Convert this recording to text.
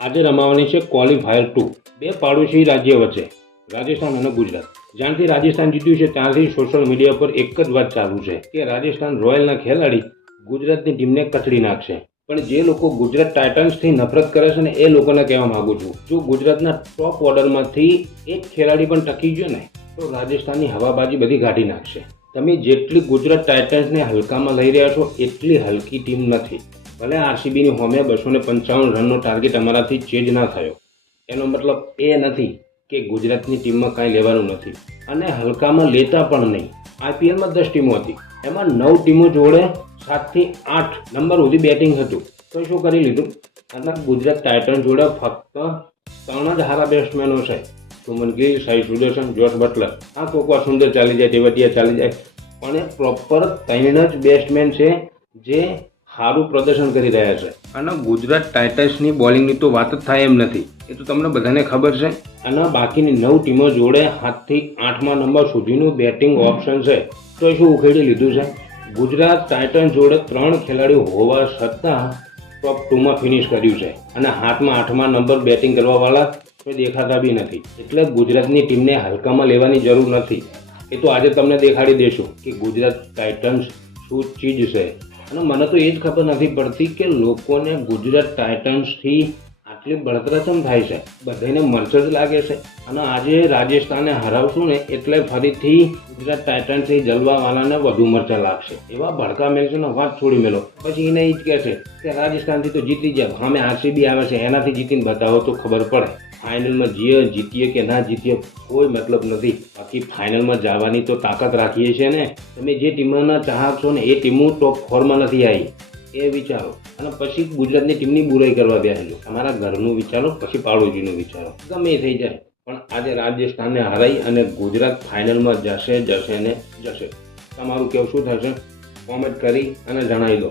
આજે રમાવાની છે ક્વોલિફાયર 2 બે પાડોશી રાજ્ય વચ્ચે રાજસ્થાન અને ગુજરાત. જ્યાંથી રાજસ્થાન જીત્યું છે ત્યાંથી સોશિયલ મીડિયા પર એક જ વાત ચાલુ છે કે રાજસ્થાન રોયલના ખેલાડી ગુજરાતની ટીમને કચડી નાખશે. પણ જે લોકો ગુજરાત ટાઇટન્સથી નફરત કરે છે ને એ લોકોને કહેવા માંગુ છું, જો ગુજરાતના ટોપ ઓર્ડરમાંથી એક ખેલાડી પણ ટકી ગયો ને તો રાજસ્થાનની હવાબાજી બધી કાઢી નાખશે. તમે જેટલી ગુજરાત ટાઇટન્સને હલકામાં લઈ રહ્યા છો એટલી હલકી ટીમ નથી. ભલે આરસીબીની હોમે 255 રનનો ટાર્ગેટ અમારાથી ચેન્જ ના થયો, એનો મતલબ એ નથી કે ગુજરાતની ટીમમાં કાંઈ લેવાનું નથી અને હલકામાં લેતા પણ નહીં. આઈપીએલમાં 10 ટીમો હતી, એમાં 9 ટીમો જોડે 7 થી 8 નંબર સુધી બેટિંગ હતું. તો શું કરી લીધું? અને ગુજરાત ટાઇટન્સ જોડે ફક્ત 3 જ સારા બેટ્સમેનો છે, સુમન ગિલ, સાઈ સુદર્શન, જોસ બટલર. આ કોકવા સુંદર ચાલી જાય, તેવટિયા ચાલી જાય, પણ એ પ્રોપર 3 જ બેટ્સમેન છે જે સારું પ્રદર્શન કરી રહ્યા છે. અને ગુજરાત ટાઇટન્સની બોલિંગની તો વાત જ થાય એમ નથી, એ તો તમને બધાને ખબર છે. અને બાકીની 9 ટીમો જોડે 7 થી 8મા નંબર સુધીનું બેટિંગ ઓપ્શન છે, તો એ શું ઉખેડી લીધું છે? ગુજરાત ટાઇટન્સ જોડે 3 ખેલાડીઓ હોવા છતાં ટોપ 2માં ફિનિશ કર્યું છે અને 7મા 8મા નંબર બેટિંગ કરવાવાળા કોઈ દેખાતા બી નથી. એટલે ગુજરાતની ટીમને હલકામાં લેવાની જરૂર નથી. એ તો આજે તમને દેખાડી દેશું કે ગુજરાત ટાઇટન્સ શું ચીજ છે. અને મને તો એ જ ખબર નથી પડતી કે લોકોને ગુજરાત ટાઇટન્સથી આટલી બળતરા કેમ થાય છે. બધાને મરચ જ લાગે છે. અને આજે રાજસ્થાને હરાવશું ને એટલે ફરીથી ગુજરાત ટાઇટન્સથી જલવાવાળાને વધુ મરચા લાગશે. એવા ભડકા મેલશે ને વાત છોડી મેલો. પછી એને એ જ કહેશે કે રાજસ્થાનથી તો જીતી જાય, સામે આરસીબી આવે છે એનાથી જીતીને બતાવો તો ખબર પડે. ફાઇનલમાં જીતીએ કે ના જીતીએ કોઈ મતલબ નથી. બાકી ફાઇનલમાં જવાની તો તાકાત રાખીએ છીએ ને. તમે જે ટીમના ચાહક છો ને એ ટીમો ટોપ 4માં નથી આવી, એ વિચારો. અને પછી ગુજરાતની ટીમની બુરાઈ કરવા બેસજો. તમારા ઘરનું વિચારો, પછી પાડોશીનું વિચારો. ગમે એ થઈ જાય, પણ આજે રાજસ્થાનને હરાઈ અને ગુજરાત ફાઇનલમાં જશે ને જશે. તમારું કેવું શું થશે? કોમેન્ટ કરી અને જણાવી દો.